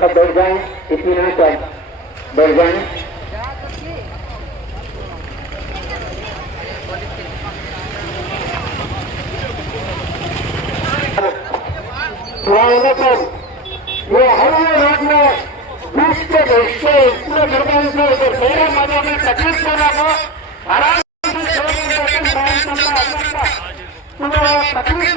سب بیٹھ جائیں، اطمینان سے بیٹھ جائیں. یہ ہمارے رات میں دوسرے رشتے پورے دربان سے میرے مدد میں تکلیف کرنا تھا. آرام سے تکلیف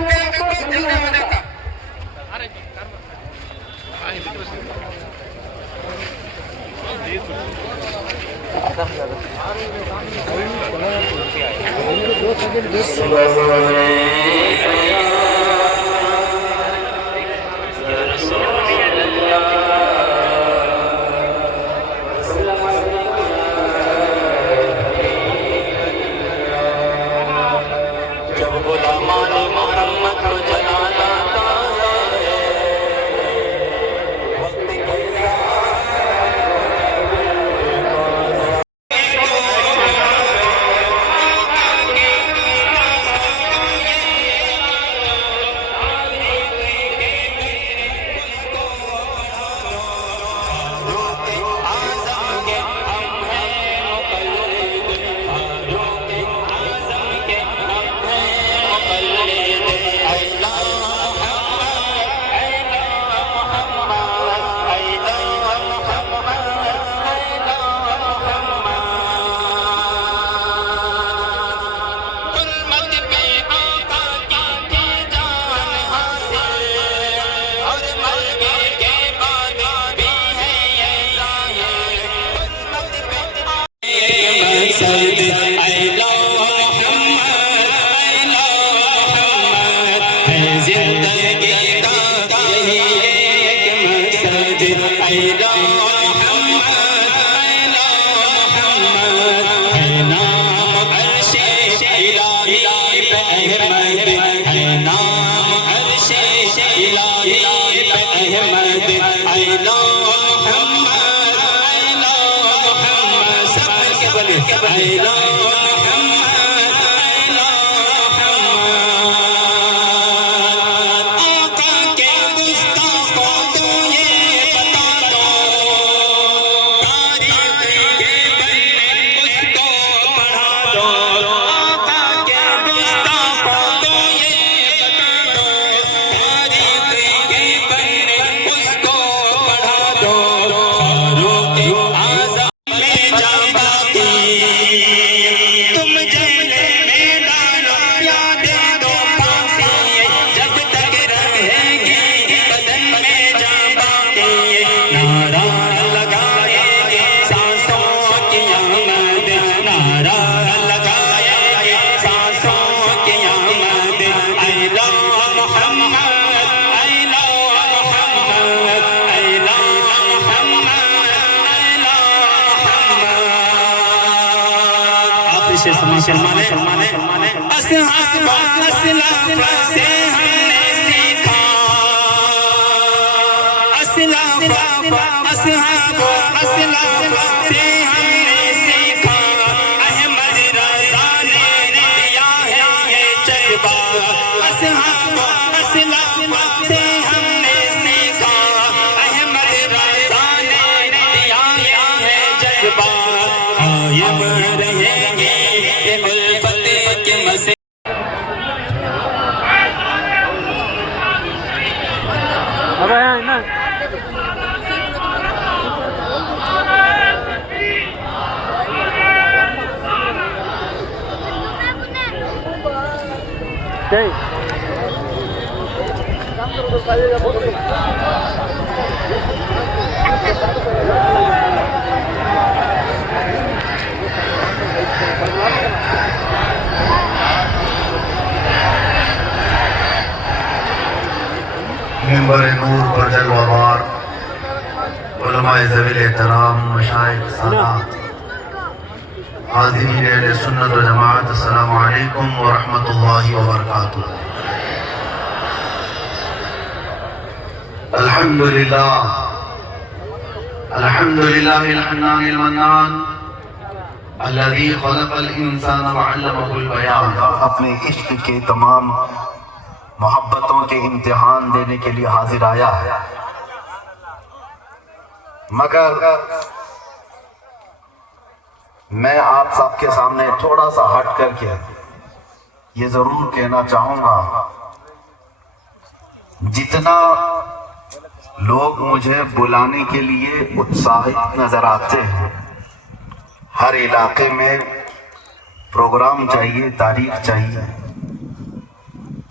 منبر نور پر جلوہ بار علماء ذویل احترام مشائخ سادات حاضرین اہل سنت و جماعت السلام علیکم ورحمۃ اللہ وبرکاتہ. الحمدللہ الحنان المنان الذي خلق الانسان وعلمه البیان. اپنے عشق کے تمام محبتوں کے امتحان دینے کے لیے حاضر آیا ہے، مگر میں آپ سب کے سامنے تھوڑا سا ہٹ کر کے یہ ضرور کہنا چاہوں گا، جتنا لوگ مجھے بلانے کے لیے اتساہت نظر آتے ہیں، ہر علاقے میں پروگرام چاہیے، تاریخ چاہیے،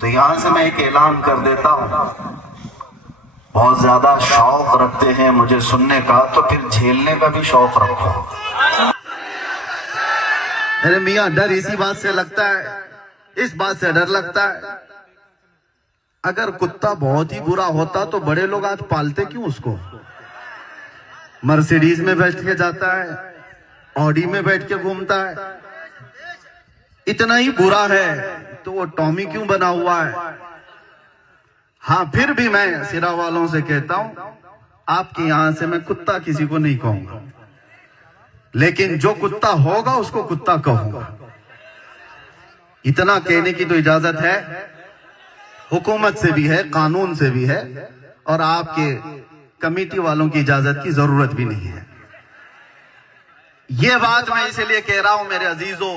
تو یہاں سے میں ایک اعلان کر دیتا ہوں، بہت زیادہ شوق رکھتے ہیں مجھے سننے کا تو پھر جھیلنے کا بھی شوق رکھو۔ میرے میاں ڈر اسی بات سے لگتا ہے، اس بات سے ڈر لگتا ہے، اگر کتا بہت ہی برا ہوتا تو بڑے لوگ آج پالتے کیوں اس کو؟ مرسیڈیز میں بیٹھ کے جاتا ہے، آڈی میں بیٹھ کے گھومتا ہے، اتنا ہی برا ہے تو وہ ٹامی کیوں بنا ہوا ہے؟ ہاں پھر بھی میں سرا والوں سے کہتا ہوں، آپ کے یہاں سے میں کتا کسی کو نہیں کہوں گا، لیکن جو کتا ہوگا اس کو کتا کہوں گا۔ اتنا کہنے کی تو اجازت ہے، حکومت سے بھی ہے، قانون سے بھی ہے، اور آپ کے کمیٹی والوں کی اجازت کی ضرورت بھی نہیں ہے۔ یہ بات میں اس لیے کہہ رہا ہوں میرے عزیزوں،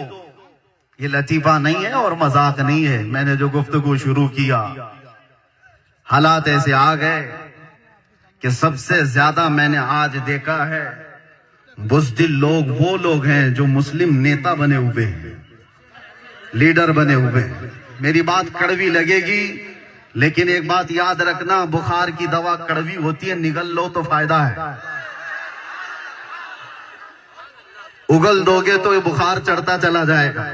یہ لطیفہ نہیں ہے اور مذاق نہیں ہے۔ میں نے جو گفتگو شروع کیا، حالات ایسے آ گئے کہ سب سے زیادہ میں نے آج دیکھا ہے بزدل لوگ وہ لوگ ہیں جو مسلم نیتا بنے ہوئے ہیں، لیڈر بنے ہوئے ہیں۔ میری بات کڑوی لگے گی، لیکن ایک بات یاد رکھنا، بخار کی دوا کڑوی ہوتی ہے، نگل لو تو فائدہ ہے، اگل دو گے تو یہ بخار چڑھتا چلا جائے گا۔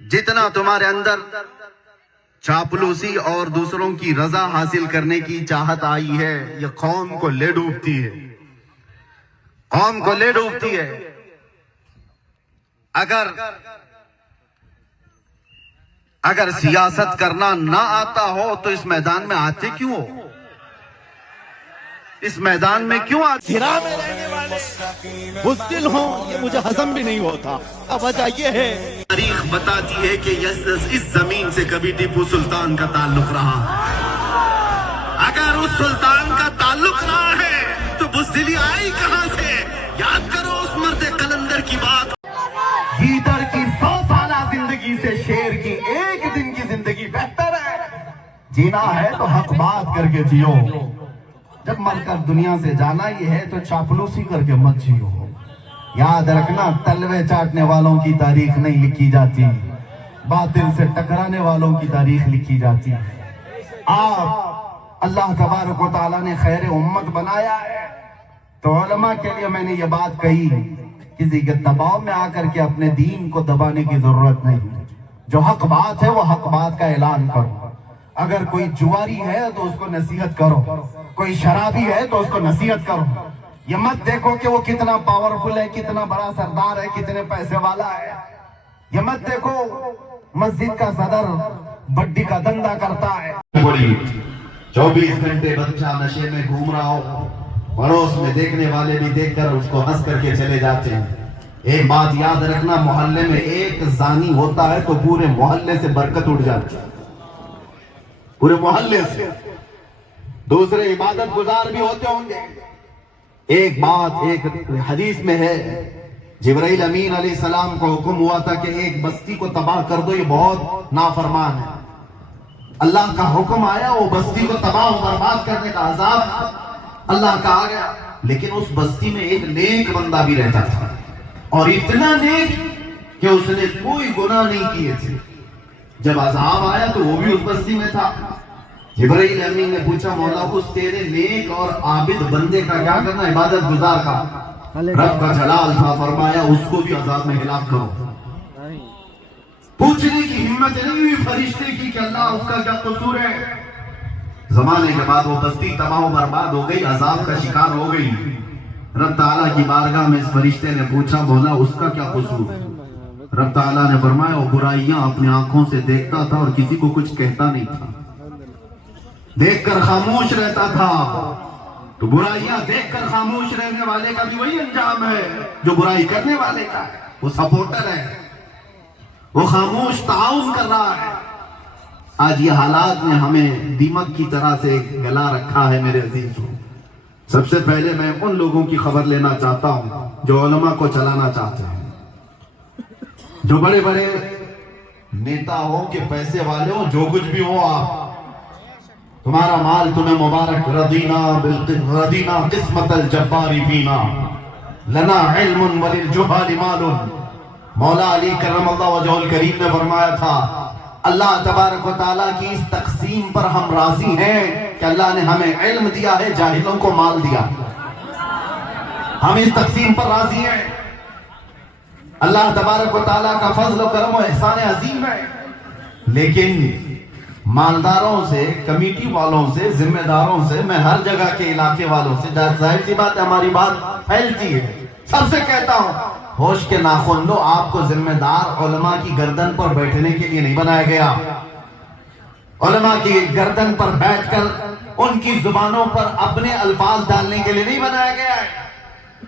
جتنا تمہارے اندر چاپلوسی اور دوسروں کی رضا حاصل کرنے کی چاہت آئی ہے، یہ قوم کو لے ڈوبتی ہے، قوم کو لے ڈوبتی ہے۔ اگر سیاست کرنا نہ آتا ہو تو اس میدان میں آتے کیوں ہو؟ اس میدان میں کیوں آتے؟ سرا میں رہنے والے بزدل ہوں، یہ مجھے ہضم بھی نہیں ہوتا۔ اب وجہ یہ ہے، تاریخ بتاتی ہے کہ اس زمین سے کبھی ٹیپو سلطان کا تعلق رہا۔ اگر اس سلطان کا تعلق رہا ہے تو بزدلی آئی کہاں سے؟ یاد کرو اس مرد قلندر کی بات، گیدڑ کی 100 سالہ زندگی سے شیر کی ایک دن کی زندگی بہتر ہے۔ جینا ہے تو حق بات کر کے جیو، جب مر کر دنیا سے جانا ہی ہے تو چاپلوسی کر کے مت جیو۔ یاد رکھنا، تلوے چاٹنے والوں کی تاریخ نہیں لکھی جاتی، باطل سے ٹکرانے والوں کی تاریخ لکھی جاتی ہے۔ آپ اللہ تبارک و تعالیٰ نے خیر امت بنایا ہے، تو علماء کے لیے میں نے یہ بات کہی، کسی کے دباؤ میں آ کر کے اپنے دین کو دبانے کی ضرورت نہیں۔ جو حق بات ہے وہ حق بات کا اعلان کرو۔ اگر کوئی جواری ہے تو اس کو نصیحت کرو، کوئی شرابی ہے تو اس کو نصیحت کرو۔ یہ مت دیکھو کہ وہ کتنا پاورفل ہے، کتنا بڑا سردار ہے، کتنے پیسے والا ہے۔ یہ مت دیکھو مسجد کا صدر بڈی کا دھندا کرتا ہے، 24 گھنٹے بچہ نشے میں گھوم رہا ہو، پڑوس میں دیکھنے والے بھی دیکھ کر اس کو ہنس کر کے چلے جاتے ہیں۔ ایک بات یاد رکھنا، محلے میں ایک زانی ہوتا ہے تو پورے محلے سے برکت اٹھ جاتی ہے، پورے محلے سے۔ دوسرے عبادت گزار بھی ہوتے ہوں گے۔ ایک بات ایک حدیث میں ہے، جبرائیل امین علیہ السلام کو حکم ہوا تھا کہ ایک بستی کو تباہ کر دو، یہ بہت نافرمان ہے۔ اللہ کا حکم آیا، وہ بستی کو تباہ و برباد کرنے کا عذاب اللہ کا آ گیا، لیکن اس بستی میں ایک نیک بندہ بھی رہتا تھا، اور اتنا نیک کہ اس نے کوئی گناہ نہیں کیے تھے۔ جب عذاب آیا تو وہ بھی اس بستی میں تھا۔ جبرائیل امین نے پوچھا، مولا اس تیرے نیک اور عابد بندے کا کیا کرنا، عبادت گزار کا؟ رب کا جلال تھا، فرمایا اس کو بھی عذاب میں ہلاک کرو۔ پوچھنے کی ہمت نہیں ہوئی فرشتے کی کہ اللہ اس کا کیا قصور ہے۔ زمانے کے بعد وہ بستی تباہ و برباد ہو گئی، عذاب کا شکار ہو گئی۔ رب تعالیٰ کی بارگاہ میں اس فرشتے نے پوچھا، مولا اس کا کیا قصور؟ رب تعالیٰ نے فرمایا، وہ برائیاں اپنی آنکھوں سے دیکھتا تھا اور کسی کو کچھ کہتا نہیں تھا، دیکھ کر خاموش رہتا تھا۔ تو برائیاں دیکھ کر خاموش رہنے والے کا بھی وہی انجام ہے جو برائی کرنے والے کا ہے۔ وہ سپورٹر ہے، وہ خاموش تعاون کر رہا ہے۔ آج یہ حالات نے ہمیں دیمک کی طرح سے گلا رکھا ہے میرے عزیزوں۔ سب سے پہلے میں ان لوگوں کی خبر لینا چاہتا ہوں جو علماء کو چلانا چاہتے ہیں، جو بڑے بڑے نیتا ہوں کہ پیسے والے ہوں، جو کچھ بھی ہو، آپ تمہارا مال تمہیں مبارک، رضینا قسمت الجبار فینا لنا علم وللجہال مال۔ مولا علی کرم اللہ وجہہ الکریم نے فرمایا تھا اللہ تبارک و تعالیٰ کی اس تقسیم پر ہم راضی ہیں کہ اللہ نے ہمیں علم دیا ہے، جاہلوں کو مال دیا۔ ہم اس تقسیم پر راضی ہیں۔ اللہ تبارک و تعالیٰ کا فضل و کرم و احسان عظیم ہے، لیکن مالداروں سے، کمیٹی والوں سے، ذمہ داروں سے، میں ہر جگہ کے علاقے والوں سے، ظاہر سی بات ہے ہماری بات پھیلتی ہے، سب سے کہتا ہوں ہوش کے ناخن لو، آپ کو ذمہ دار علماء کی گردن پر بیٹھنے کے لیے نہیں بنایا گیا۔ علماء کی گردن پر بیٹھ کر ان کی زبانوں پر اپنے الفاظ ڈالنے کے لیے نہیں بنایا گیا ہے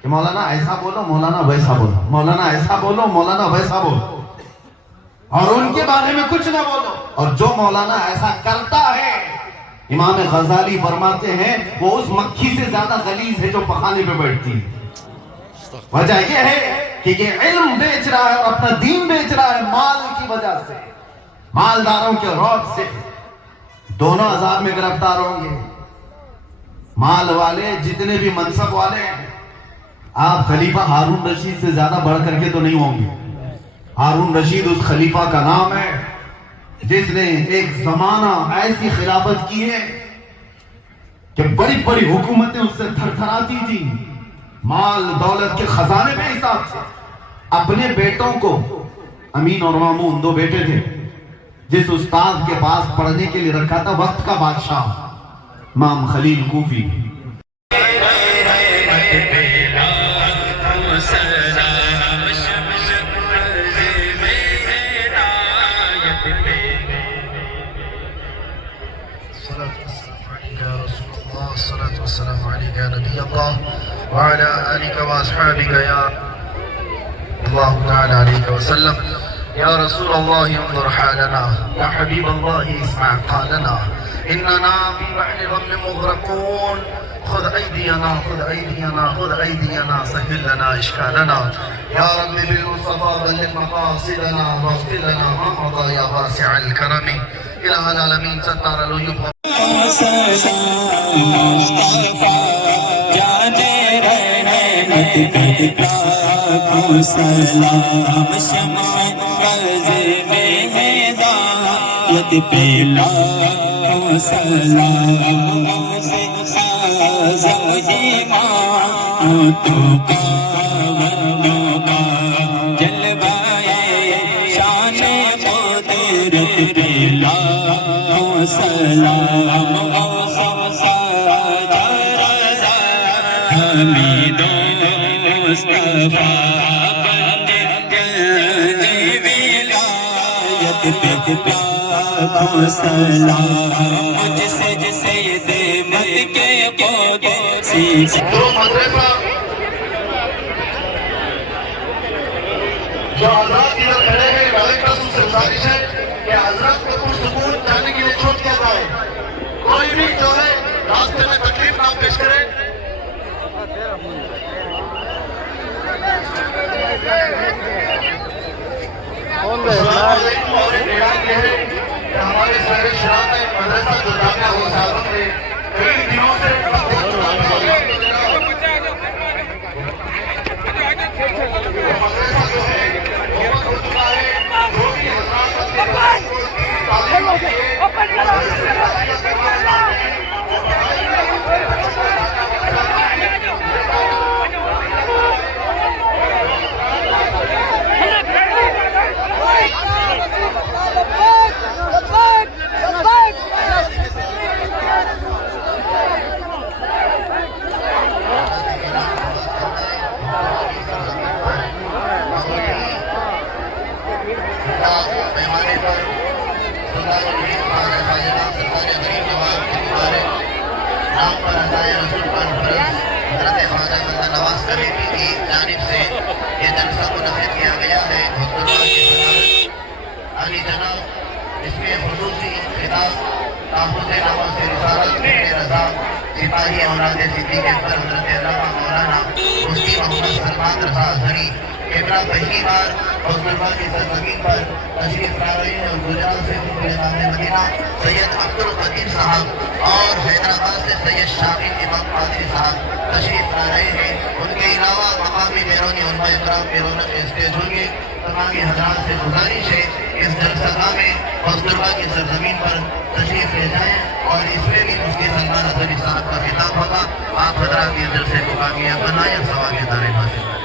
کہ مولانا ایسا بولو، مولانا ویسا بولو، مولانا ایسا بولو، مولانا ویسا بولو، اور ان کے بارے میں کچھ نہ بولو۔ اور جو مولانا ایسا کرتا ہے، امام غزالی فرماتے ہیں وہ اس مکھی سے زیادہ غلیظ ہے جو پخانے پہ بیٹھتی ہے۔ وجہ یہ ہے کہ یہ علم بیچ رہا ہے اور اپنا دین بیچ رہا ہے مال کی وجہ سے، مالداروں کے روب سے۔ دونوں عذاب میں گرفتار ہوں گے، مال والے جتنے بھی منصب والے ہیں۔ آپ خلیفہ ہارون رشید سے زیادہ بڑھ کر کے تو نہیں ہوں گے۔ ہارون رشید اس خلیفہ کا نام ہے جس نے ایک زمانہ ایسی خلافت کی ہے کہ بڑی بڑی حکومتیں اس سے تھر تھراتی تھیں، مال دولت کے خزانے پہ حساب سے۔ اپنے بیٹوں کو، امین اور مامون دو بیٹے تھے، جس استاد کے پاس پڑھنے کے لیے رکھا تھا وقت کا بادشاہ امام خلیل کوفی۔ الصلاة والسلام عليك يا نبي الله وعلى آلك وأصحابك يا الله تعالى عليك وسلم يا رسول الله انظر حالنا يا حبيب الله اسمع قالنا إننا في بحر غم مغرقون خذ أيدينا خذ أيدينا خذ أيدينا سهل لنا إشكالنا يا رب بالمصطفى بلغ مقاصدنا واغفر لنا ما مضى يا واسع الكرم إله العالمين ستار العيوب سلام شمع رز میں ہدایت پہ لاکھوں سلام سے اعظم ایمان تو کاونوں کا جلوہ شان قدرت پہ لاکھوں سلام حمید مصطفیٰ لاکھوں سلام مجھ سے سید مت کے قدسی جو مدرسہ جو حضرات ادھر کھڑے ہیں، ڈائریکٹر سے گزارش ہے کہ حضرت کو پرسکون جانے کے لیے چھوڑ دیا جائے، کوئی بھی جو ہے راستے میں تکلیف نہ پیش کرے۔ السلام علیکم۔ اور ایک اعلان یہ ہے کہ ہمارے شہر شراء میں مدرسہ جو جامعہ ہو صاحبہ میں کئی دنوں سے مدرسہ جو ہے وہ بند ہو چکا ہے۔ جو بھی حضرات اپنے بچوں کو تعلیم کے لیے مدرسے میں حیثیت کروانا چاہتے ہیں وہ پڑھائی میں اس میں خصوصی خطاب تحفظ نامہ سے رسالت میں رضا سپاہی اولاد صدیق اکبر حضرت علامہ مولانا مفتی محمد سلمان رضا ازہری قبلہ پہلی بار حضرت کی سرزمین پر تشریف لا رہے ہیں، اور گجرات سے امام مدینہ سید عبد القدیر صاحب اور حیدرآباد سے سید شامل امام قادری صاحب تشریف لا رہے ہیں۔ ان کے علاوہ مقامی بیرونی علماء اکرام کے رونق اسٹیج ہوں گے۔ تمامی حضرات سے گزارش ہے اس جلسہ میں حضرت کی سرزمین پر تشریف لے جائیں، اور اس میں بھی مفتی سلمان ازہری صاحب کا خطاب ہوگا۔ آپ حضرات کے جلسے کو کامیاب بنائیں، ثواب کے دارے حاصل کریں۔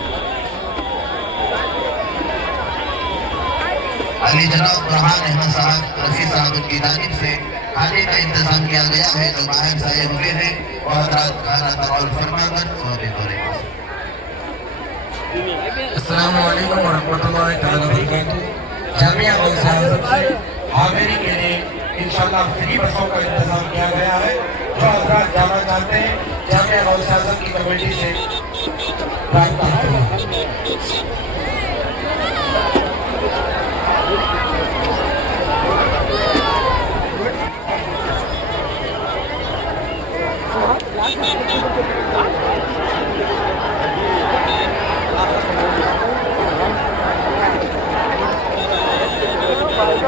علی جناب برہان احمد صاحب رفیع صاحب ان کی جانب سے کھانے کا انتظام کیا گیا ہے، جو باہر سے آئے ہوئے ہیں وہ حضرات کھانا تناول فرما کر فوری دورے کا۔ السلام علیکم ورحمۃ اللہ تعالیٰ وبرکاتہ۔ جامعہ غوث اعظم سے حاضری کے لیے انشاءاللہ فری بسوں کا انتظام کیا گیا ہے۔ جو حضرات جانا چاہتے ہیں جامعہ غوث اعظم کی کمیٹی سے رابطہ